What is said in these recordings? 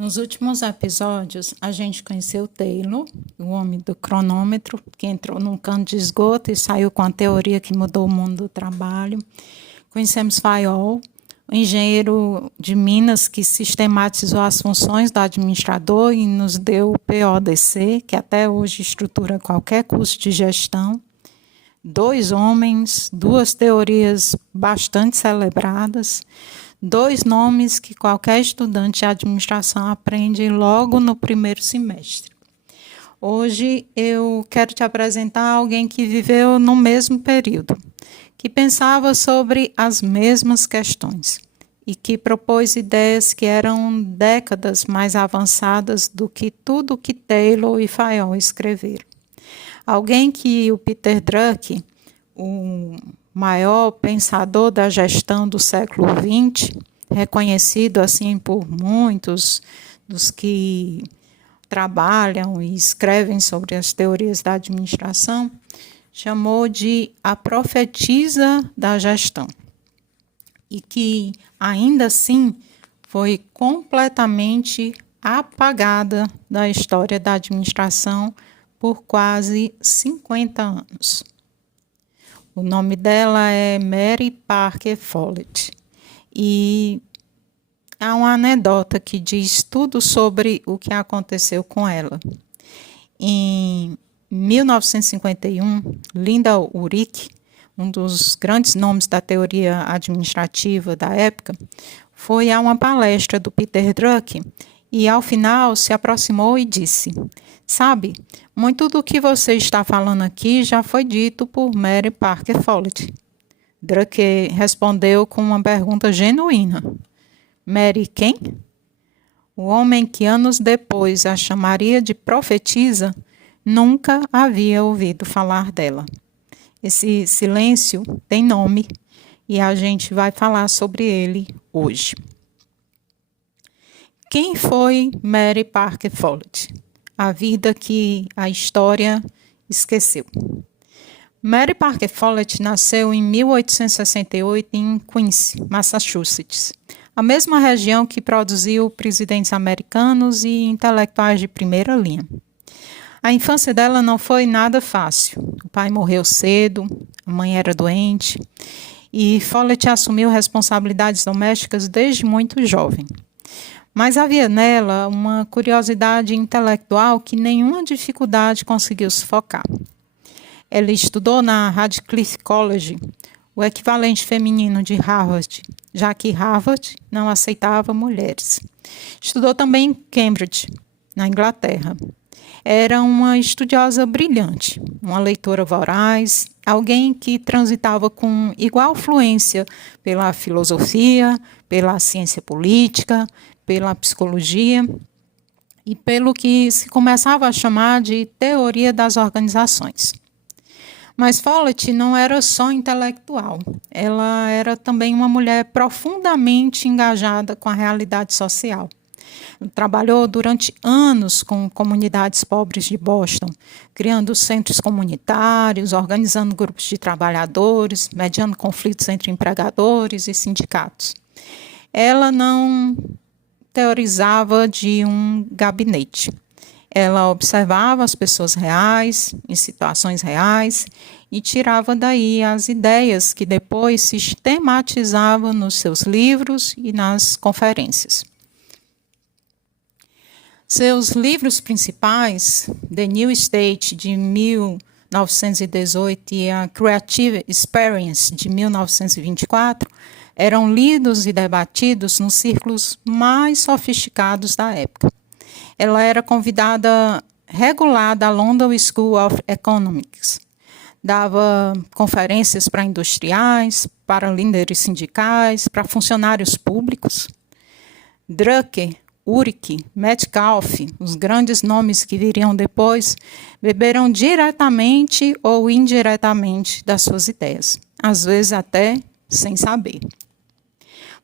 Nos últimos episódios, a gente conheceu Taylor, o homem do cronômetro, que entrou num cano de esgoto e saiu com a teoria que mudou o mundo do trabalho. Conhecemos Fayol, o engenheiro de Minas que sistematizou as funções do administrador e nos deu o PODC, que até hoje estrutura qualquer curso de gestão. Dois homens, duas teorias bastante celebradas, dois nomes que qualquer estudante de administração aprende logo no primeiro semestre. Hoje eu quero te apresentar alguém que viveu no mesmo período, que pensava sobre as mesmas questões e que propôs ideias que eram décadas mais avançadas do que tudo que Taylor e Fayol escreveram. Alguém que o Peter Drucker, o maior pensador da gestão do século XX, reconhecido assim por muitos dos que trabalham e escrevem sobre as teorias da administração, chamou de a profetisa da gestão. E que, ainda assim, foi completamente apagada da história da administração por quase 50 anos. O nome dela é Mary Parker Follett. E há uma anedota que diz tudo sobre o que aconteceu com ela. Em 1951, Linda Ulrich, um dos grandes nomes da teoria administrativa da época, foi a uma palestra do Peter Drucker e, ao final, se aproximou e disse: "Sabe, muito do que você está falando aqui já foi dito por Mary Parker Follett." Drucker respondeu com uma pergunta genuína: "Mary quem?" O homem que anos depois a chamaria de profetisa nunca havia ouvido falar dela. Esse silêncio tem nome e a gente vai falar sobre ele hoje. Quem foi Mary Parker Follett? A vida que a história esqueceu. Mary Parker Follett nasceu em 1868 em Quincy, Massachusetts, a mesma região que produziu presidentes americanos e intelectuais de primeira linha. A infância dela não foi nada fácil. O pai morreu cedo, a mãe era doente, e Follett assumiu responsabilidades domésticas desde muito jovem. Mas havia nela uma curiosidade intelectual que nenhuma dificuldade conseguiu sufocar. Ela estudou na Radcliffe College, o equivalente feminino de Harvard, já que Harvard não aceitava mulheres. Estudou também em Cambridge, na Inglaterra. Era uma estudiosa brilhante, uma leitora voraz, alguém que transitava com igual fluência pela filosofia, pela ciência política, pela psicologia e pelo que se começava a chamar de teoria das organizações. Mas Follett não era só intelectual, ela era também uma mulher profundamente engajada com a realidade social. Trabalhou durante anos com comunidades pobres de Boston, criando centros comunitários, organizando grupos de trabalhadores, mediando conflitos entre empregadores e sindicatos. Ela não teorizava de um gabinete. Ela observava as pessoas reais, em situações reais, e tirava daí as ideias que depois sistematizava nos seus livros e nas conferências. Seus livros principais, The New State, de 1918, e a Creative Experience, de 1924, eram lidos e debatidos nos círculos mais sofisticados da época. Ela era convidada regular da London School of Economics. Dava conferências para industriais, para líderes sindicais, para funcionários públicos. Drucker, Ulrich, Metcalfe, os grandes nomes que viriam depois, beberam diretamente ou indiretamente das suas ideias, às vezes até sem saber.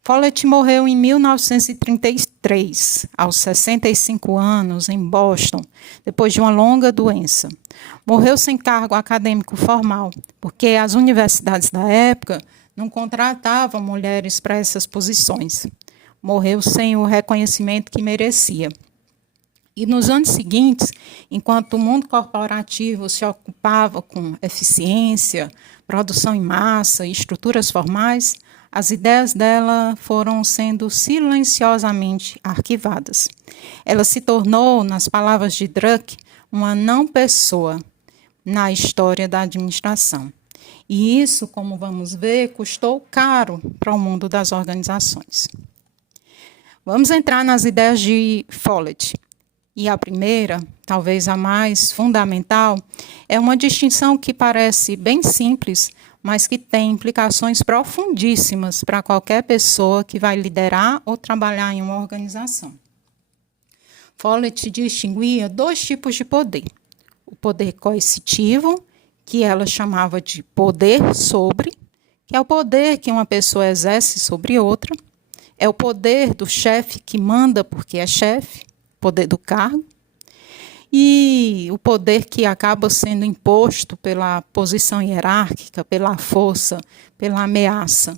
Follett morreu em 1933, aos 65 anos, em Boston, depois de uma longa doença. Morreu sem cargo acadêmico formal, porque as universidades da época não contratavam mulheres para essas posições. morreu sem o reconhecimento que merecia. E nos anos seguintes, enquanto o mundo corporativo se ocupava com eficiência, produção em massa e estruturas formais, as ideias dela foram sendo silenciosamente arquivadas. Ela se tornou, nas palavras de Drucker, uma não-pessoa na história da administração. E isso, como vamos ver, custou caro para o mundo das organizações. Vamos entrar nas ideias de Follett. E a primeira, talvez a mais fundamental, é uma distinção que parece bem simples, mas que tem implicações profundíssimas para qualquer pessoa que vai liderar ou trabalhar em uma organização. Follett distinguia dois tipos de poder. O poder coercitivo, que ela chamava de poder sobre, que é o poder que uma pessoa exerce sobre outra. É o poder do chefe que manda porque é chefe, poder do cargo. E o poder que acaba sendo imposto pela posição hierárquica, pela força, pela ameaça.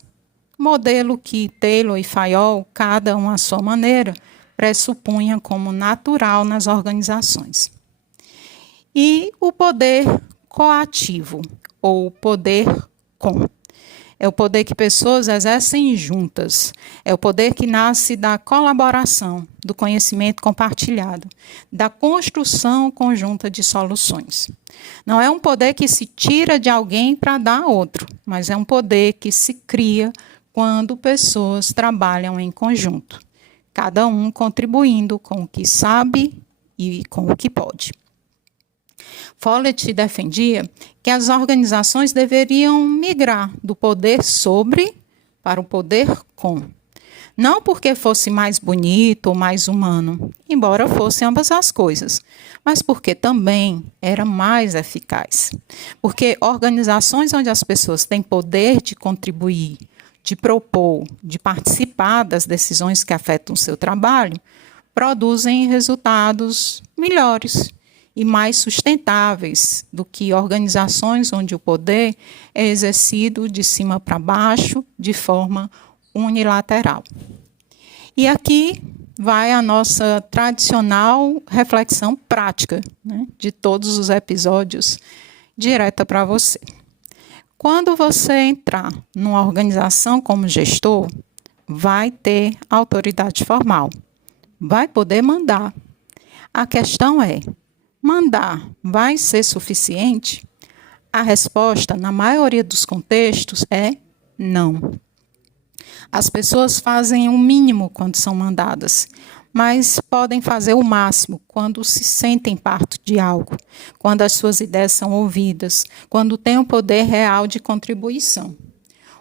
Modelo que Taylor e Fayol, cada um à sua maneira, pressupunha como natural nas organizações. E o poder coativo, ou poder com. É o poder que pessoas exercem juntas. É o poder que nasce da colaboração, do conhecimento compartilhado, da construção conjunta de soluções. Não é um poder que se tira de alguém para dar a outro, mas é um poder que se cria quando pessoas trabalham em conjunto, cada um contribuindo com o que sabe e com o que pode. Follett defendia que as organizações deveriam migrar do poder sobre para o poder com. Não porque fosse mais bonito ou mais humano, embora fossem ambas as coisas, mas porque também era mais eficaz. Porque organizações onde as pessoas têm poder de contribuir, de propor, de participar das decisões que afetam o seu trabalho, produzem resultados melhores e mais sustentáveis do que organizações onde o poder é exercido de cima para baixo, de forma unilateral. E aqui vai a nossa tradicional reflexão prática, né, de todos os episódios, direta para você. Quando você entrar numa organização como gestor, vai ter autoridade formal, vai poder mandar. A questão é, mandar vai ser suficiente? A resposta, na maioria dos contextos, é não. As pessoas fazem o mínimo quando são mandadas, mas podem fazer o máximo quando se sentem parte de algo, quando as suas ideias são ouvidas, quando têm o poder real de contribuição.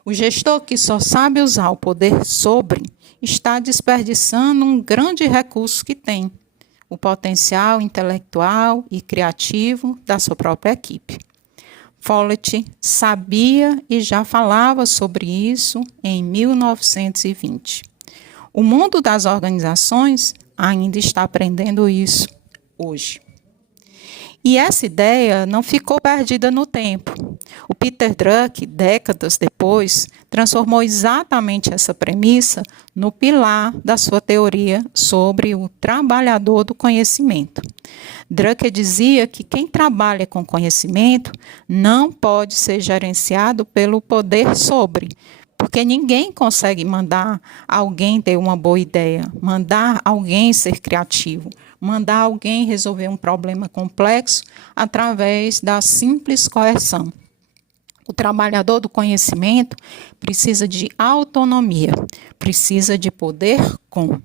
O gestor que só sabe usar o poder sobre está desperdiçando um grande recurso que tem, o potencial intelectual e criativo da sua própria equipe. Follett sabia e já falava sobre isso em 1920. O mundo das organizações ainda está aprendendo isso hoje. E essa ideia não ficou perdida no tempo. O Peter Drucker, décadas depois, transformou exatamente essa premissa no pilar da sua teoria sobre o trabalhador do conhecimento. Drucker dizia que quem trabalha com conhecimento não pode ser gerenciado pelo poder sobre, porque ninguém consegue mandar alguém ter uma boa ideia, mandar alguém ser criativo, mandar alguém resolver um problema complexo através da simples coerção. O trabalhador do conhecimento precisa de autonomia, precisa de poder com.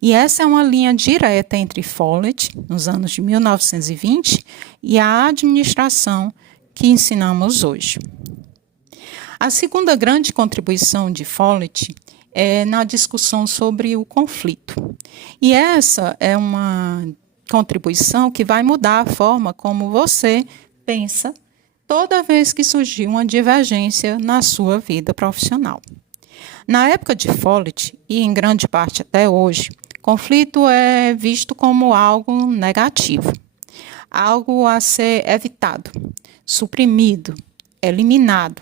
E essa é uma linha direta entre Follett, nos anos de 1920, e a administração que ensinamos hoje. A segunda grande contribuição de Follett é na discussão sobre o conflito. E essa é uma contribuição que vai mudar a forma como você pensa toda vez que surgir uma divergência na sua vida profissional. Na época de Follett, e em grande parte até hoje, conflito é visto como algo negativo, algo a ser evitado, suprimido, eliminado.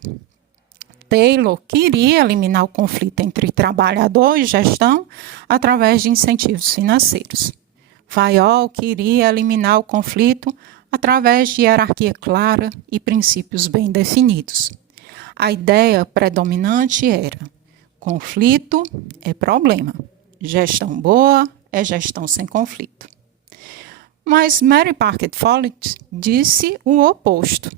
Taylor queria eliminar o conflito entre trabalhador e gestão através de incentivos financeiros. Fayol queria eliminar o conflito através de hierarquia clara e princípios bem definidos. A ideia predominante era: conflito é problema, gestão boa é gestão sem conflito. Mas Mary Parker Follett disse o oposto: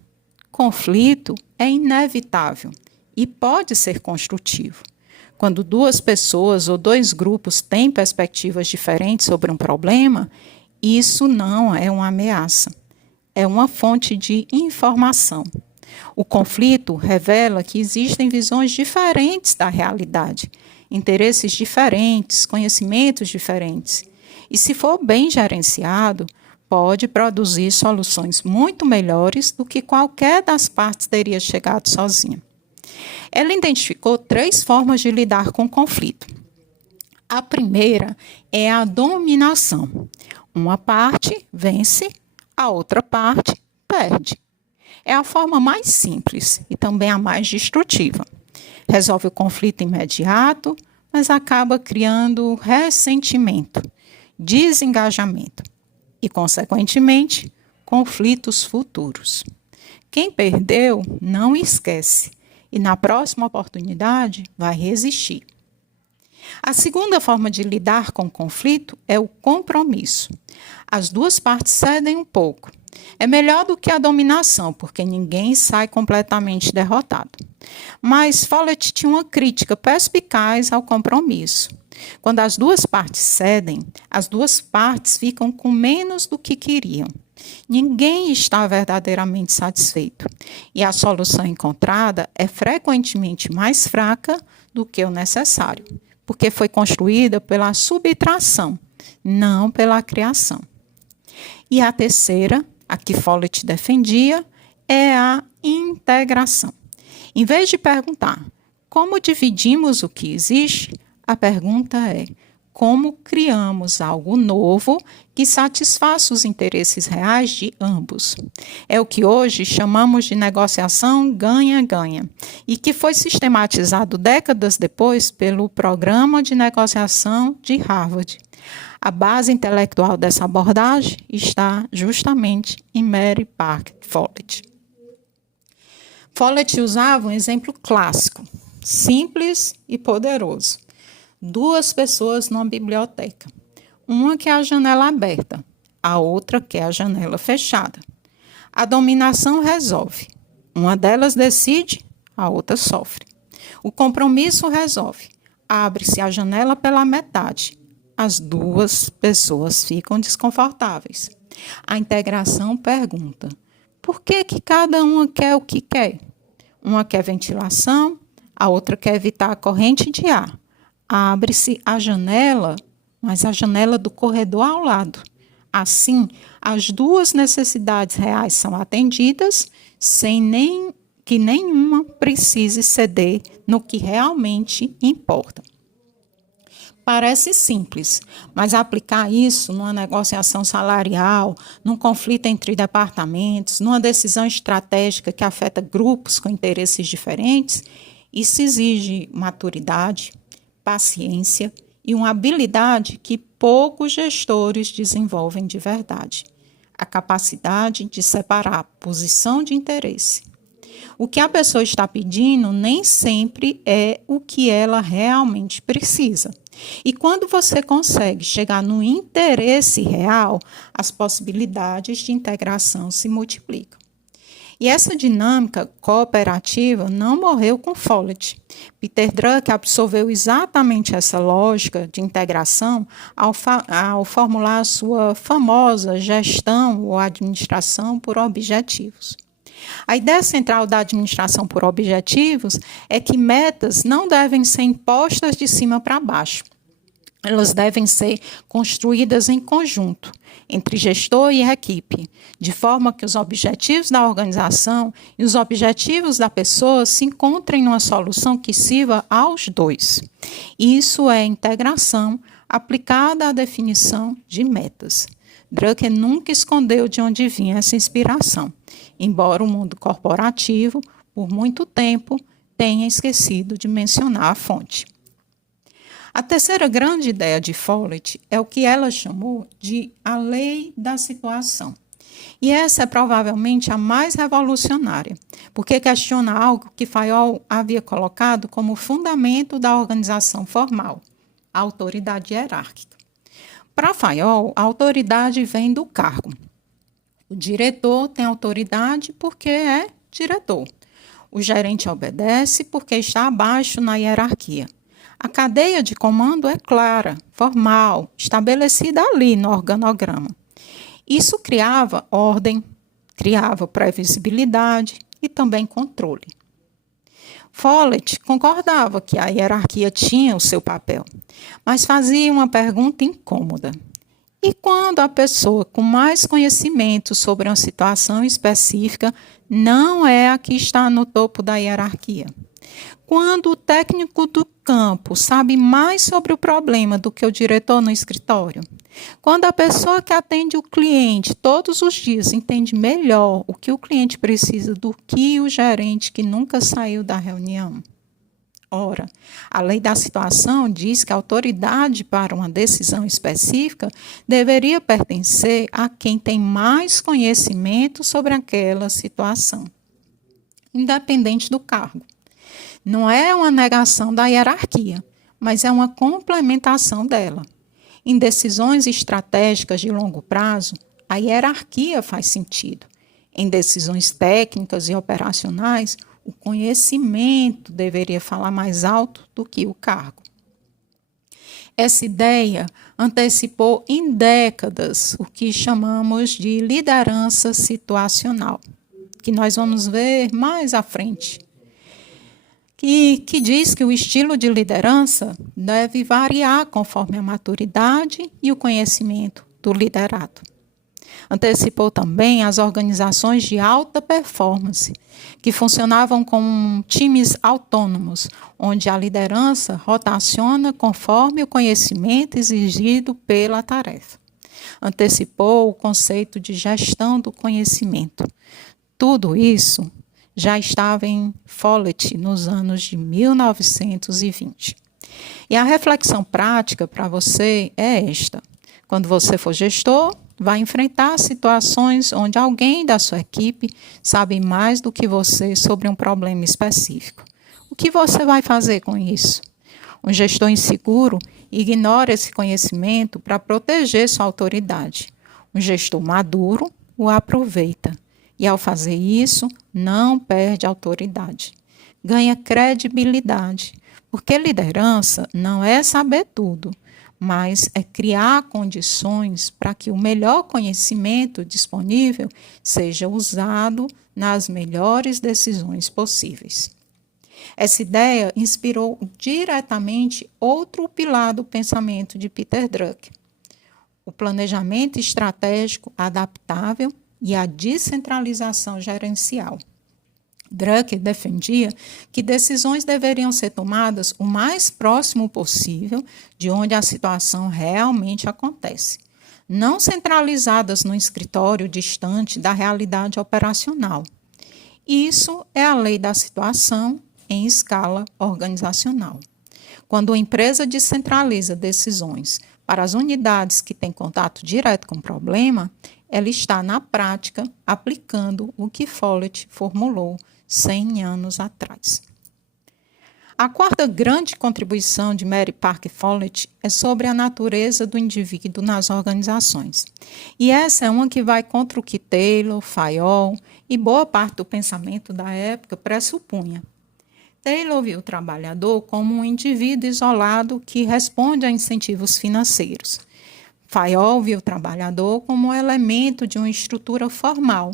conflito é inevitável e pode ser construtivo. Quando duas pessoas ou dois grupos têm perspectivas diferentes sobre um problema, isso não é uma ameaça, é uma fonte de informação. O conflito revela que existem visões diferentes da realidade, interesses diferentes, conhecimentos diferentes. E se for bem gerenciado, pode produzir soluções muito melhores do que qualquer das partes teria chegado sozinha. Ela identificou 3 formas de lidar com o conflito. A primeira é a dominação. Uma parte vence, a outra parte perde. É a forma mais simples e também a mais destrutiva. Resolve o conflito imediato, mas acaba criando ressentimento, desengajamento e, consequentemente, conflitos futuros. Quem perdeu não esquece e, na próxima oportunidade, vai resistir. A segunda forma de lidar com o conflito é o compromisso. As duas partes cedem um pouco. É melhor do que a dominação, porque ninguém sai completamente derrotado. Mas Follett tinha uma crítica perspicaz ao compromisso. Quando as duas partes cedem, as duas partes ficam com menos do que queriam. Ninguém está verdadeiramente satisfeito, e a solução encontrada é frequentemente mais fraca do que o necessário, porque foi construída pela subtração, não pela criação. E a terceira, a que Follett defendia, é a integração. Em vez de perguntar como dividimos o que existe, a pergunta é: como criamos algo novo que satisfaça os interesses reais de ambos? É o que hoje chamamos de negociação ganha-ganha e que foi sistematizado décadas depois pelo Programa de Negociação de Harvard. A base intelectual dessa abordagem está justamente em Mary Parker Follett. Follett usava um exemplo clássico, simples e poderoso. 2 pessoas numa biblioteca. Uma quer a janela aberta, a outra quer a janela fechada. A dominação resolve. Uma delas decide, a outra sofre. O compromisso resolve. Abre-se a janela pela metade. As 2 pessoas ficam desconfortáveis. A integração pergunta: por que cada uma quer o que quer? Uma quer ventilação, a outra quer evitar a corrente de ar. Abre-se a janela, mas a janela do corredor ao lado. Assim, as 2 necessidades reais são atendidas sem que nenhuma precise ceder no que realmente importa. Parece simples, mas aplicar isso numa negociação salarial, num conflito entre departamentos, numa decisão estratégica que afeta grupos com interesses diferentes, isso exige maturidade, paciência e uma habilidade que poucos gestores desenvolvem de verdade: a capacidade de separar a posição de interesse. O que a pessoa está pedindo nem sempre é o que ela realmente precisa. E quando você consegue chegar no interesse real, as possibilidades de integração se multiplicam. E essa dinâmica cooperativa não morreu com Follett. Peter Drucker absorveu exatamente essa lógica de integração ao formular a sua famosa gestão ou administração por objetivos. A ideia central da administração por objetivos é que metas não devem ser impostas de cima para baixo. Elas devem ser construídas em conjunto, entre gestor e equipe, de forma que os objetivos da organização e os objetivos da pessoa se encontrem numa solução que sirva aos 2. Isso é integração aplicada à definição de metas. Drucker nunca escondeu de onde vinha essa inspiração, embora o mundo corporativo, por muito tempo, tenha esquecido de mencionar a fonte. A terceira grande ideia de Follett é o que ela chamou de a lei da situação. E essa é provavelmente a mais revolucionária, porque questiona algo que Fayol havia colocado como fundamento da organização formal, a autoridade hierárquica. Para Fayol, a autoridade vem do cargo. O diretor tem autoridade porque é diretor. O gerente obedece porque está abaixo na hierarquia. A cadeia de comando é clara, formal, estabelecida ali no organograma. Isso criava ordem, criava previsibilidade e também controle. Follett concordava que a hierarquia tinha o seu papel, mas fazia uma pergunta incômoda. E quando a pessoa com mais conhecimento sobre uma situação específica não é a que está no topo da hierarquia? Quando o técnico do campo sabe mais sobre o problema do que o diretor no escritório? Quando a pessoa que atende o cliente todos os dias entende melhor o que o cliente precisa do que o gerente que nunca saiu da reunião? Ora, a lei da situação diz que a autoridade para uma decisão específica deveria pertencer a quem tem mais conhecimento sobre aquela situação, independente do cargo. Não é uma negação da hierarquia, mas é uma complementação dela. Em decisões estratégicas de longo prazo, a hierarquia faz sentido. Em decisões técnicas e operacionais, o conhecimento deveria falar mais alto do que o cargo. Essa ideia antecipou em décadas o que chamamos de liderança situacional, que nós vamos ver mais à frente, que diz que o estilo de liderança deve variar conforme a maturidade e o conhecimento do liderado. Antecipou também as organizações de alta performance, que funcionavam como times autônomos, onde a liderança rotaciona conforme o conhecimento exigido pela tarefa. Antecipou o conceito de gestão do conhecimento. Tudo isso já estava em Follett nos anos de 1920. E a reflexão prática para você é esta. Quando você for gestor, vai enfrentar situações onde alguém da sua equipe sabe mais do que você sobre um problema específico. O que você vai fazer com isso? Um gestor inseguro ignora esse conhecimento para proteger sua autoridade. Um gestor maduro o aproveita. E, ao fazer isso, não perde autoridade. Ganha credibilidade, porque liderança não é saber tudo, mas é criar condições para que o melhor conhecimento disponível seja usado nas melhores decisões possíveis. Essa ideia inspirou diretamente outro pilar do pensamento de Peter Drucker, o planejamento estratégico adaptável e a descentralização gerencial. Drucker defendia que decisões deveriam ser tomadas o mais próximo possível de onde a situação realmente acontece, não centralizadas no escritório distante da realidade operacional. Isso é a lei da situação em escala organizacional. Quando a empresa descentraliza decisões para as unidades que têm contato direto com o problema, ela está, na prática, aplicando o que Follett formulou 100 anos atrás. A quarta grande contribuição de Mary Parker Follett é sobre a natureza do indivíduo nas organizações. E essa é uma que vai contra o que Taylor, Fayol e boa parte do pensamento da época pressupunha. Taylor viu o trabalhador como um indivíduo isolado que responde a incentivos financeiros. Fayol viu o trabalhador como um elemento de uma estrutura formal.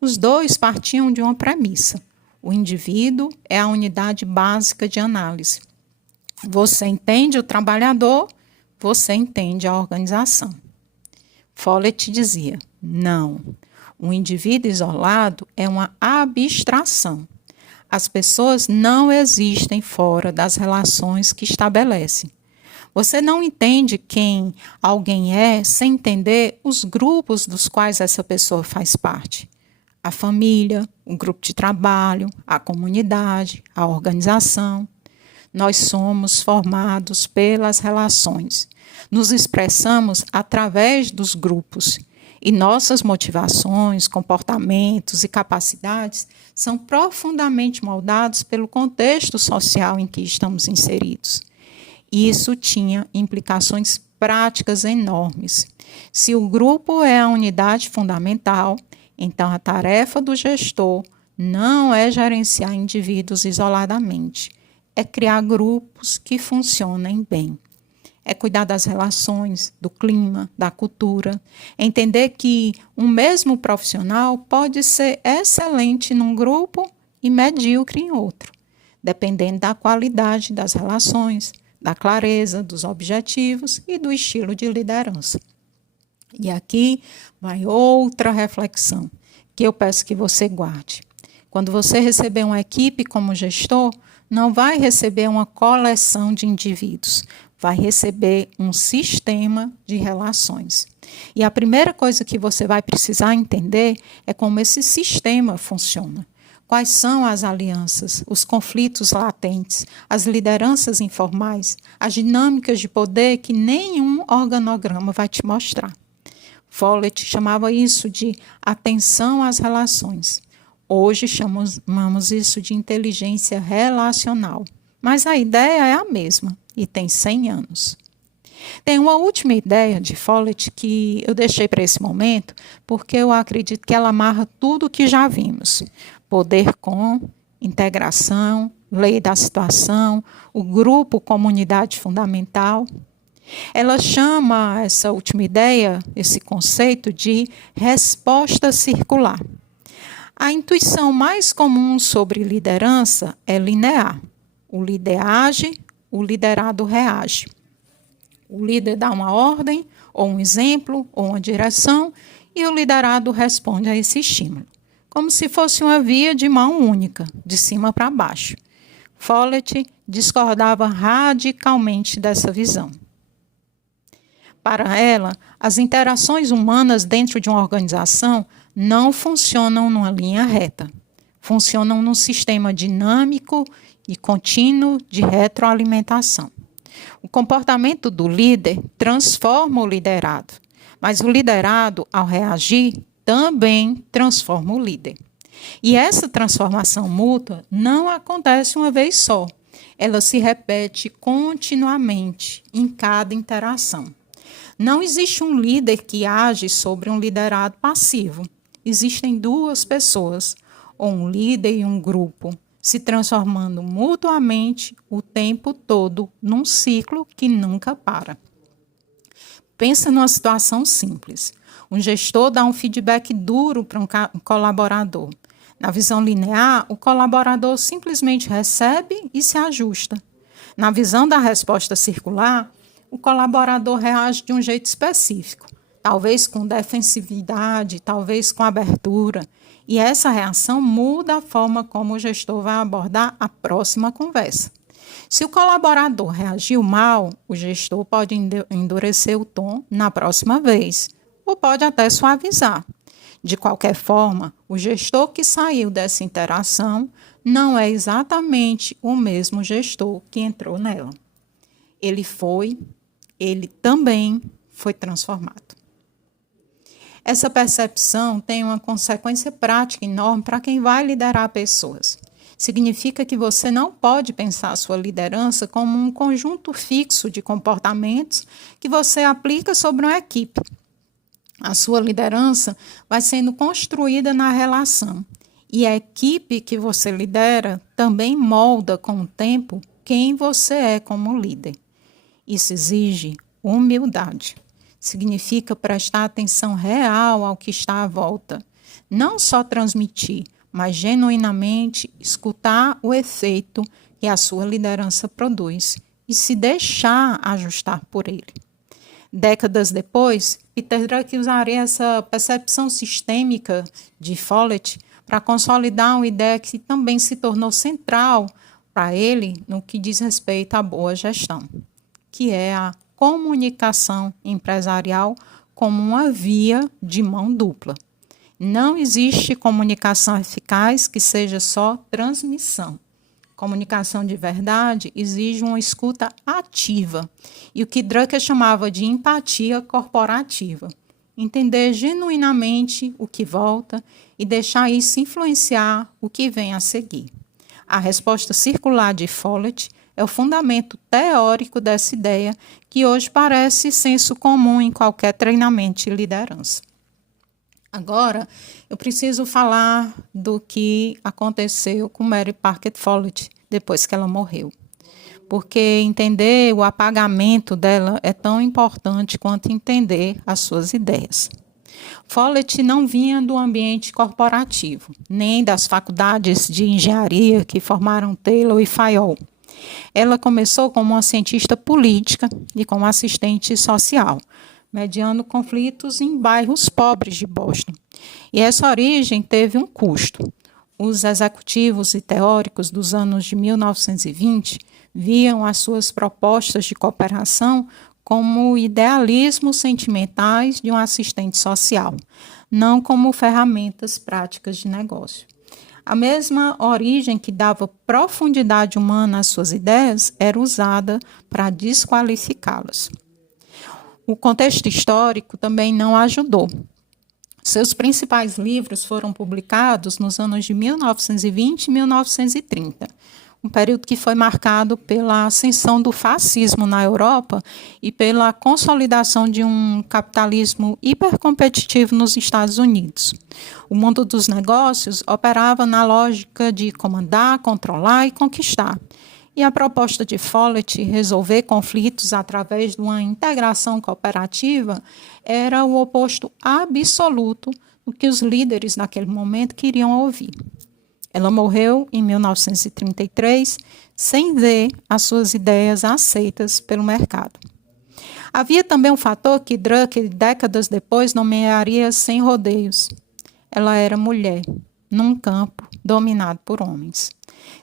Os dois partiam de uma premissa. O indivíduo é a unidade básica de análise. Você entende o trabalhador, você entende a organização. Follett dizia, não, o indivíduo isolado é uma abstração. As pessoas não existem fora das relações que estabelecem. Você não entende quem alguém é sem entender os grupos dos quais essa pessoa faz parte. a família, o grupo de trabalho, a comunidade, a organização. Nós somos formados pelas relações. Nos expressamos através dos grupos e nossas motivações, comportamentos e capacidades são profundamente moldados pelo contexto social em que estamos inseridos. Isso tinha implicações práticas enormes. Se o grupo é a unidade fundamental, então a tarefa do gestor não é gerenciar indivíduos isoladamente, é criar grupos que funcionem bem. É cuidar das relações, do clima, da cultura. É entender que um mesmo profissional pode ser excelente num grupo e medíocre em outro, dependendo da qualidade das relações, da clareza dos objetivos e do estilo de liderança. E aqui vai outra reflexão que eu peço que você guarde. Quando você receber uma equipe como gestor, não vai receber uma coleção de indivíduos, vai receber um sistema de relações. E a primeira coisa que você vai precisar entender é como esse sistema funciona. Quais são as alianças, os conflitos latentes, as lideranças informais, as dinâmicas de poder que nenhum organograma vai te mostrar. Follett chamava isso de atenção às relações. Hoje chamamos isso de inteligência relacional. Mas a ideia é a mesma e tem 100 anos. Tem uma última ideia de Follett que eu deixei para esse momento, porque eu acredito que ela amarra tudo o que já vimos. Poder com, integração, lei da situação, o grupo, comunidade fundamental. Ela chama essa última ideia, esse conceito, de resposta circular. A intuição mais comum sobre liderança é linear. O líder age, o liderado reage. O líder dá uma ordem, ou um exemplo, ou uma direção, e o liderado responde a esse estímulo, como se fosse uma via de mão única, de cima para baixo. Follett discordava radicalmente dessa visão. Para ela, as interações humanas dentro de uma organização não funcionam numa linha reta. Funcionam num sistema dinâmico e contínuo de retroalimentação. O comportamento do líder transforma o liderado, mas o liderado, ao reagir, também transforma o líder. E essa transformação mútua não acontece uma vez só. Ela se repete continuamente em cada interação. Não existe um líder que age sobre um liderado passivo. Existem duas pessoas, ou um líder e um grupo, se transformando mutuamente o tempo todo num ciclo que nunca para. Pensa numa situação simples. Um gestor dá um feedback duro para um colaborador. Na visão linear, o colaborador simplesmente recebe e se ajusta. Na visão da resposta circular, o colaborador reage de um jeito específico, talvez com defensividade, talvez com abertura, e essa reação muda a forma como o gestor vai abordar a próxima conversa. Se o colaborador reagiu mal, o gestor pode endurecer o tom na próxima vez, ou pode até suavizar. De qualquer forma, o gestor que saiu dessa interação não é exatamente o mesmo gestor que entrou nela. Ele também foi transformado. Essa percepção tem uma consequência prática enorme para quem vai liderar pessoas. Significa que você não pode pensar a sua liderança como um conjunto fixo de comportamentos que você aplica sobre uma equipe. A sua liderança vai sendo construída na relação. E a equipe que você lidera também molda com o tempo quem você é como líder. Isso exige humildade. Significa prestar atenção real ao que está à volta. Não só transmitir, mas genuinamente escutar o efeito que a sua liderança produz e se deixar ajustar por ele. Décadas depois, Peter Drucker usaria essa percepção sistêmica de Follett para consolidar uma ideia que também se tornou central para ele no que diz respeito à boa gestão, que é a comunicação empresarial como uma via de mão dupla. Não existe comunicação eficaz que seja só transmissão. Comunicação de verdade exige uma escuta ativa e o que Drucker chamava de empatia corporativa. Entender genuinamente o que volta e deixar isso influenciar o que vem a seguir. A resposta circular de Follett é o fundamento teórico dessa ideia que hoje parece senso comum em qualquer treinamento de liderança. Agora, eu preciso falar do que aconteceu com Mary Parker Follett depois que ela morreu. Porque entender o apagamento dela é tão importante quanto entender as suas ideias. Follett não vinha do ambiente corporativo, nem das faculdades de engenharia que formaram Taylor e Fayol. Ela começou como uma cientista política e como assistente social, mediando conflitos em bairros pobres de Boston. E essa origem teve um custo. Os executivos e teóricos dos anos de 1920 viam as suas propostas de cooperação como idealismos sentimentais de um assistente social, não como ferramentas práticas de negócio. A mesma origem que dava profundidade humana às suas ideias era usada para desqualificá-las. O contexto histórico também não ajudou. Seus principais livros foram publicados nos anos de 1920 e 1930, um período que foi marcado pela ascensão do fascismo na Europa e pela consolidação de um capitalismo hipercompetitivo nos Estados Unidos. O mundo dos negócios operava na lógica de comandar, controlar e conquistar. E a proposta de Follett resolver conflitos através de uma integração cooperativa era o oposto absoluto do que os líderes naquele momento queriam ouvir. Ela morreu em 1933 sem ver as suas ideias aceitas pelo mercado. Havia também um fator que Drucker, décadas depois, nomearia sem rodeios. Ela era mulher, num campo dominado por homens.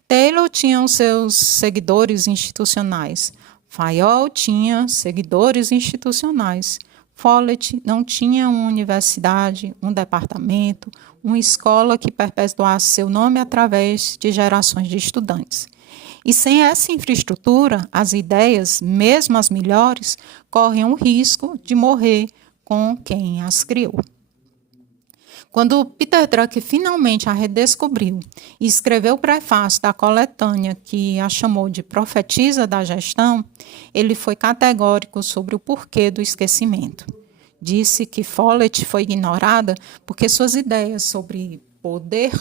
Taylor tinha os seus seguidores institucionais. Fayol tinha seguidores institucionais. Follett não tinha uma universidade, um departamento, uma escola que perpetuasse seu nome através de gerações de estudantes. E sem essa infraestrutura, as ideias, mesmo as melhores, correm o risco de morrer com quem as criou. Quando Peter Drucker finalmente a redescobriu e escreveu o prefácio da coletânea que a chamou de Profetisa da Gestão, ele foi categórico sobre o porquê do esquecimento. Disse que Follett foi ignorada porque suas ideias sobre poder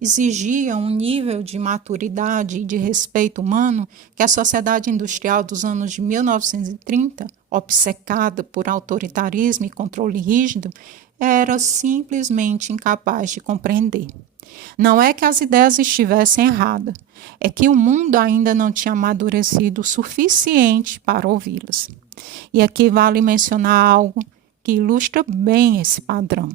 exigiam um nível de maturidade e de respeito humano que a sociedade industrial dos anos de 1930, obcecada por autoritarismo e controle rígido, era simplesmente incapaz de compreender. Não é que as ideias estivessem erradas, é que o mundo ainda não tinha amadurecido o suficiente para ouvi-las. E aqui vale mencionar algo que ilustra bem esse padrão.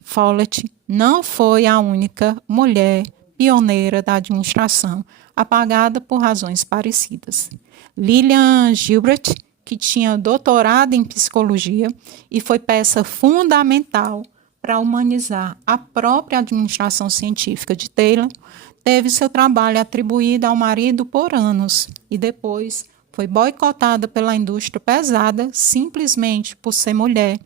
Follett não foi a única mulher pioneira da administração apagada por razões parecidas. Lillian Gilbert, que tinha doutorado em psicologia e foi peça fundamental para humanizar a própria administração científica de Taylor, teve seu trabalho atribuído ao marido por anos e depois foi boicotada pela indústria pesada simplesmente por ser mulher,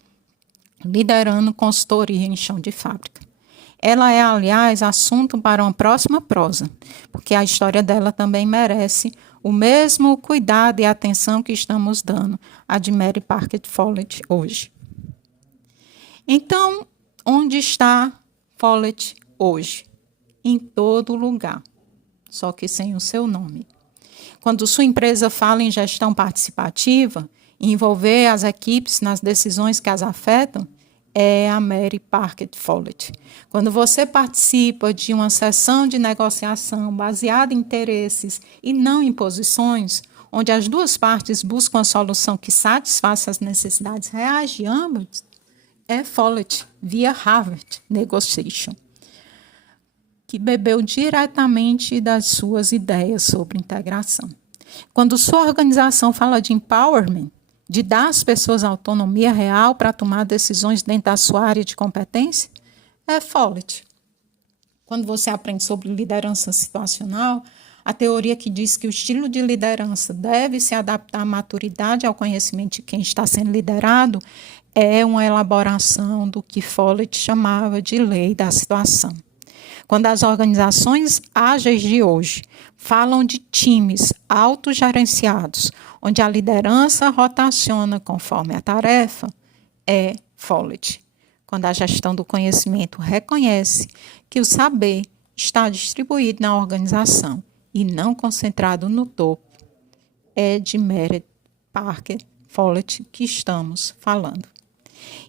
liderando consultoria em chão de fábrica. Ela é, aliás, assunto para uma próxima prosa, porque a história dela também merece o mesmo cuidado e atenção que estamos dando à de Mary Parker Follett hoje. Então, onde está Follett hoje? Em todo lugar, só que sem o seu nome. Quando sua empresa fala em gestão participativa, envolver as equipes nas decisões que as afetam, é a Mary Parker Follett. Quando você participa de uma sessão de negociação baseada em interesses e não em posições, onde as duas partes buscam a solução que satisfaça as necessidades reais de ambos, é Follett, via Harvard Negotiation, que bebeu diretamente das suas ideias sobre integração. Quando sua organização fala de empowerment, de dar às pessoas autonomia real para tomar decisões dentro da sua área de competência, é Follett. Quando você aprende sobre liderança situacional, a teoria que diz que o estilo de liderança deve se adaptar à maturidade e ao conhecimento de quem está sendo liderado é uma elaboração do que Follett chamava de lei da situação. Quando as organizações ágeis de hoje falam de times autogerenciados, onde a liderança rotaciona conforme a tarefa, é Follett. Quando a gestão do conhecimento reconhece que o saber está distribuído na organização e não concentrado no topo, é de Meredith Parker Follett que estamos falando.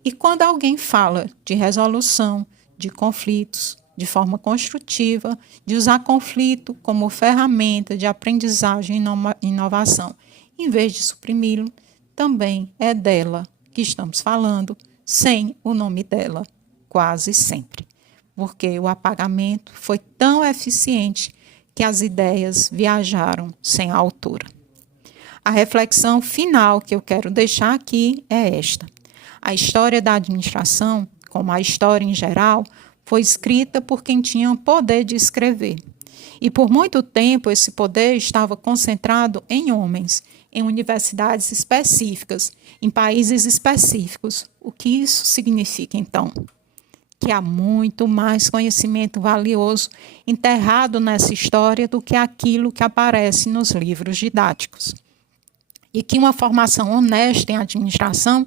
E quando alguém fala de resolução de conflitos de forma construtiva, de usar conflito como ferramenta de aprendizagem e inovação, em vez de suprimi-lo, também é dela que estamos falando, sem o nome dela, quase sempre. Porque o apagamento foi tão eficiente que as ideias viajaram sem a autora. A reflexão final que eu quero deixar aqui é esta. A história da administração, como a história em geral, foi escrita por quem tinha o poder de escrever. E por muito tempo esse poder estava concentrado em homens, em universidades específicas, em países específicos. O que isso significa, então? Que há muito mais conhecimento valioso enterrado nessa história do que aquilo que aparece nos livros didáticos. E que uma formação honesta em administração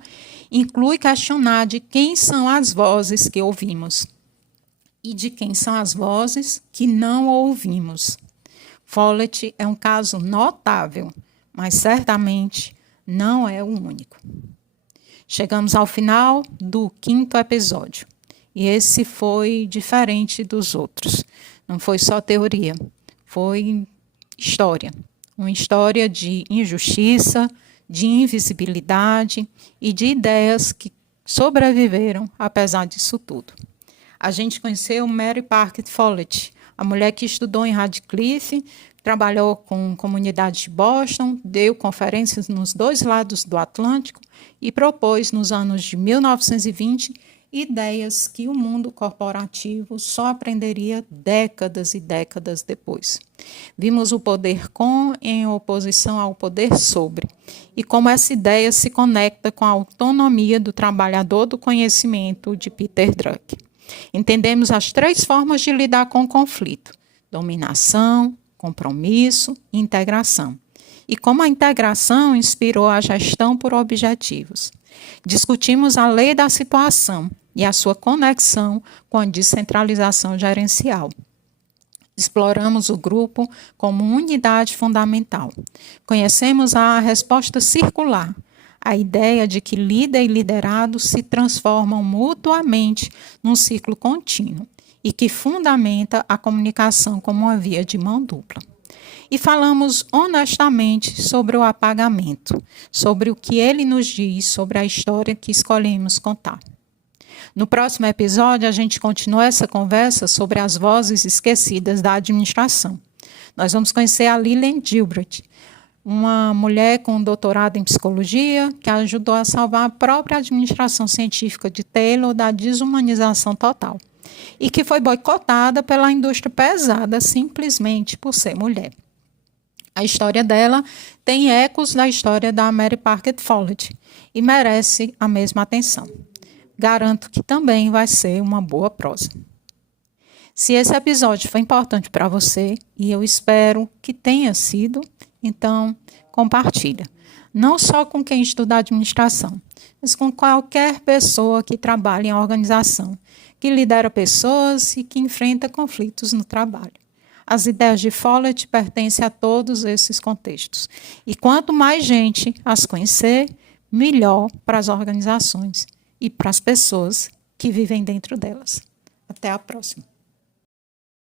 inclui questionar de quem são as vozes que ouvimos e de quem são as vozes que não ouvimos. Follett é um caso notável, mas certamente não é o único. Chegamos ao final do 5º episódio. E esse foi diferente dos outros. Não foi só teoria, foi história. Uma história de injustiça, de invisibilidade e de ideias que sobreviveram apesar disso tudo. A gente conheceu Mary Parker Follett, a mulher que estudou em Radcliffe, trabalhou com comunidades de Boston, deu conferências nos 2 lados do Atlântico e propôs, nos anos de 1920, ideias que o mundo corporativo só aprenderia décadas e décadas depois. Vimos o poder com em oposição ao poder sobre, e como essa ideia se conecta com a autonomia do trabalhador do conhecimento de Peter Drucker. Entendemos as 3 formas de lidar com o conflito: dominação, compromisso e integração. E como a integração inspirou a gestão por objetivos. Discutimos a lei da situação e a sua conexão com a descentralização gerencial. Exploramos o grupo como unidade fundamental. Conhecemos a resposta circular, a ideia de que líder e liderado se transformam mutuamente num ciclo contínuo e que fundamenta a comunicação como uma via de mão dupla. E falamos honestamente sobre o apagamento, sobre o que ele nos diz sobre a história que escolhemos contar. No próximo episódio, a gente continua essa conversa sobre as vozes esquecidas da administração. Nós vamos conhecer a Lillian Gilbert, uma mulher com doutorado em psicologia que ajudou a salvar a própria administração científica de Taylor da desumanização total e que foi boicotada pela indústria pesada simplesmente por ser mulher. A história dela tem ecos da história da Mary Parker Follett e merece a mesma atenção. Garanto que também vai ser uma boa prosa. Se esse episódio foi importante para você, e eu espero que tenha sido, então compartilha. Não só com quem estuda administração, mas com qualquer pessoa que trabalha em organização, que lidera pessoas e que enfrenta conflitos no trabalho. As ideias de Follett pertencem a todos esses contextos. E quanto mais gente as conhecer, melhor para as organizações e para as pessoas que vivem dentro delas. Até a próxima.